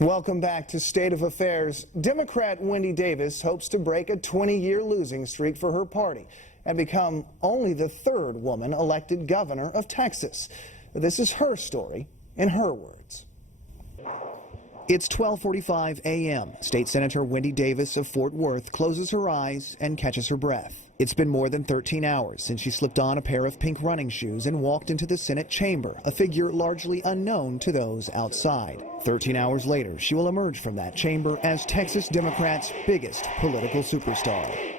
Welcome back to State of Affairs. Democrat Wendy Davis hopes to break a 20-year losing streak for her party and become only the third woman elected governor of Texas. This is her story in her words. It's 12:45 a.m. State Senator Wendy Davis of Fort Worth closes her eyes and catches her breath. It's been more than 13 hours since she slipped on a pair of pink running shoes and walked into the Senate chamber, a figure largely unknown to those outside. 13 hours later, she will emerge from that chamber as Texas Democrats' biggest political superstar.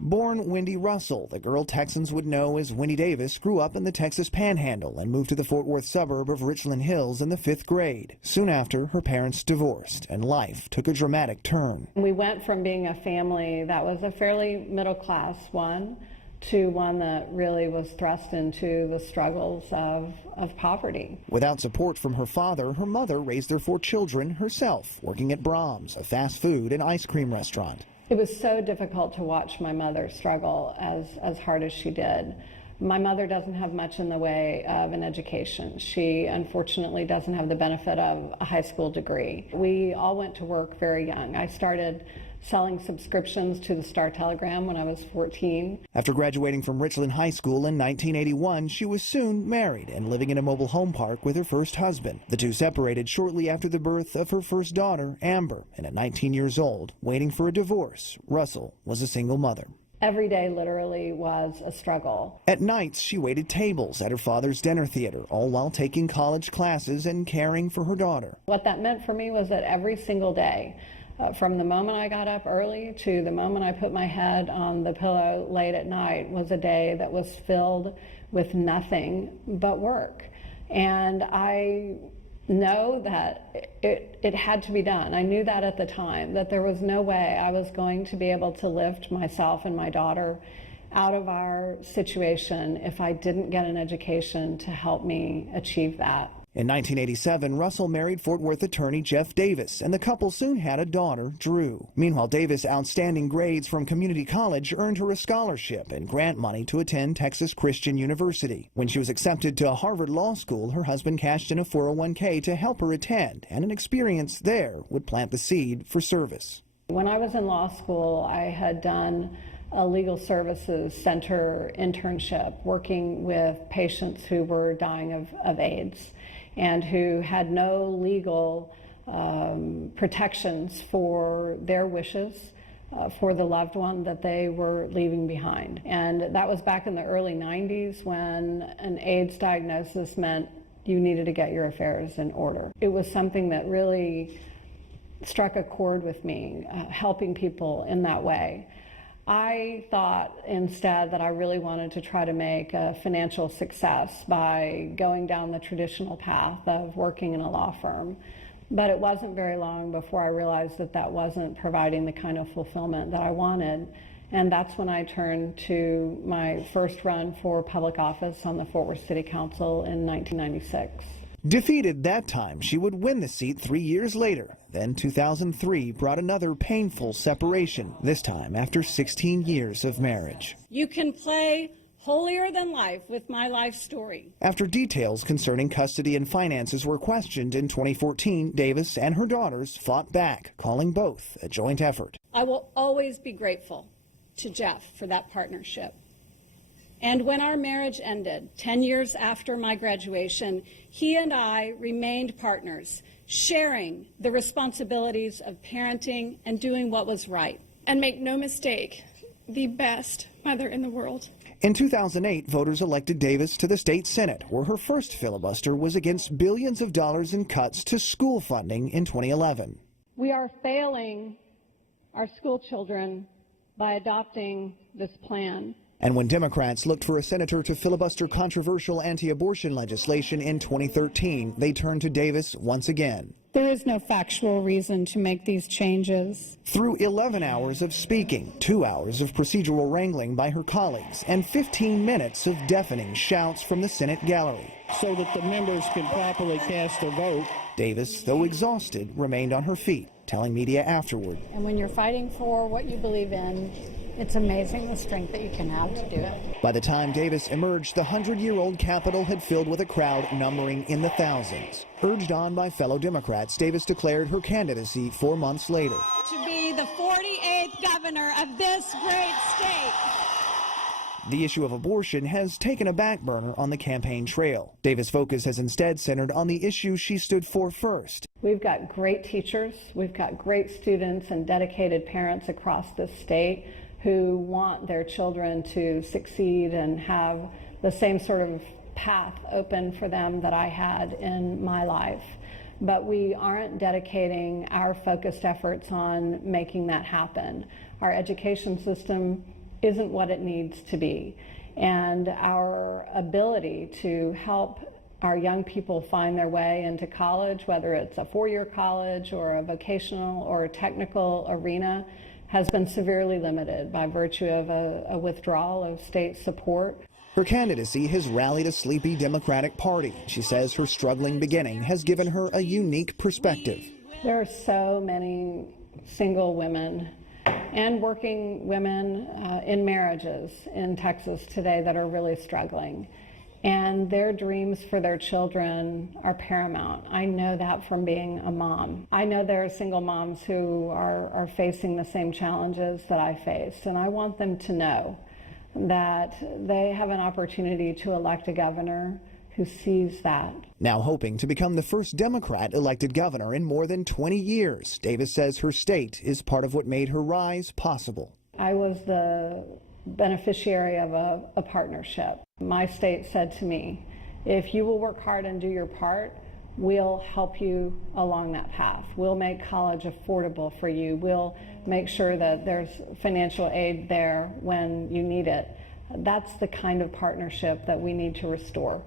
Born Wendy Russell, the girl Texans would know as Wendy Davis grew up in the Texas Panhandle and moved to the Fort Worth suburb of Richland Hills in the 5th grade. Soon after, her parents divorced and life took a dramatic turn. We went from being a family that was a fairly middle-class one to one that really was thrust into the struggles of poverty. Without support from her father, her mother raised their 4 children herself, working at Brahms, a fast food and ice cream restaurant. It was so difficult to watch my mother struggle as hard as she did. My mother doesn't have much in the way of an education. She unfortunately doesn't have the benefit of a high school degree. We all went to work very young. I started selling subscriptions to the Star-Telegram when I was 14. After graduating from Richland High School in 1981, she was soon married and living in a mobile home park with her first husband. The two separated shortly after the birth of her first daughter, Amber, and at 19 years old, waiting for a divorce, Russell was a single mother. Every day literally was a struggle. At nights, she waited tables at her father's dinner theater, all while taking college classes and caring for her daughter. What that meant for me was that every single day, from the moment I got up early to the moment I put my head on the pillow late at night, was a day that was filled with nothing but work. And I know that it had to be done. I knew that at the time, that there was no way I was going to be able to lift myself and my daughter out of our situation if I didn't get an education to help me achieve that. In 1987, Russell married Fort Worth attorney Jeff Davis, and the couple soon had a daughter, Drew. Meanwhile, Davis' outstanding grades from community college earned her a scholarship and grant money to attend Texas Christian University. When she was accepted to Harvard Law School, her husband cashed in a 401k to help her attend, and an experience there would plant the seed for service. When I was in law school, I had done a legal services center internship working with patients who were dying of AIDS and who had no legal protections for their wishes for the loved one that they were leaving behind. And that was back in the early 90s when an AIDS diagnosis meant you needed to get your affairs in order. It was something that really struck a chord with me, helping people in that way. I thought instead that I really wanted to try to make a financial success by going down the traditional path of working in a law firm. But it wasn't very long before I realized that that wasn't providing the kind of fulfillment that I wanted. And that's when I turned to my first run for public office on the Fort Worth City Council in 1996. Defeated that time, she would win the seat 3 years later. Then 2003 brought another painful separation, this time after 16 years of marriage. You can play holier than life with my life story. After details concerning custody and finances were questioned in 2014, Davis and her daughters fought back, calling both a joint effort. I will always be grateful to Jeff for that partnership. And when our marriage ended, 10 years after my graduation, he and I remained partners, sharing the responsibilities of parenting and doing what was right. And make no mistake, the best mother in the world. In 2008, voters elected Davis to the state Senate, where her first filibuster was against billions of dollars in cuts to school funding in 2011. We are failing our school children by adopting this plan. And when Democrats looked for a senator to filibuster controversial anti-abortion legislation in 2013, they turned to Davis once again. There is no factual reason to make these changes. Through 11 hours of speaking, 2 hours of procedural wrangling by her colleagues, and 15 minutes of deafening shouts from the Senate gallery. So that the members can properly cast their vote. Davis, though exhausted, remained on her feet, telling media afterward. And when you're fighting for what you believe in, It's amazing the strength that you can have to do it. By the time Davis emerged, the 100-year-old Capitol had filled with a crowd numbering in the thousands. Urged on by fellow Democrats, Davis declared her candidacy 4 months later. To be the 48th governor of this great state. The issue of abortion has taken a back burner on the campaign trail. Davis' focus has instead centered on the issue she stood for first. We've got great teachers, we've got great students and dedicated parents across this state who want their children to succeed and have the same sort of path open for them that I had in my life. But we aren't dedicating our focused efforts on making that happen. Our education system isn't what it needs to be. And our ability to help our young people find their way into college, whether it's a four-year college or a vocational or a technical arena, has been severely limited by virtue of a withdrawal of state support. Her candidacy has rallied a sleepy Democratic Party. She says her struggling beginning has given her a unique perspective. There are so many single women and working women in marriages in Texas today that are really struggling. And their dreams for their children are paramount. I know that from being a mom. I know there are single moms who are facing the same challenges that I faced, and I want them to know that they have an opportunity to elect a governor who sees that. Now hoping to become the first Democrat elected governor in more than 20 years, Davis says her state is part of what made her rise possible. I was the beneficiary of a partnership. My state said to me, if you will work hard and do your part, we'll help you along that path. We'll make college affordable for you. We'll make sure that there's financial aid there when you need it. That's the kind of partnership that we need to restore.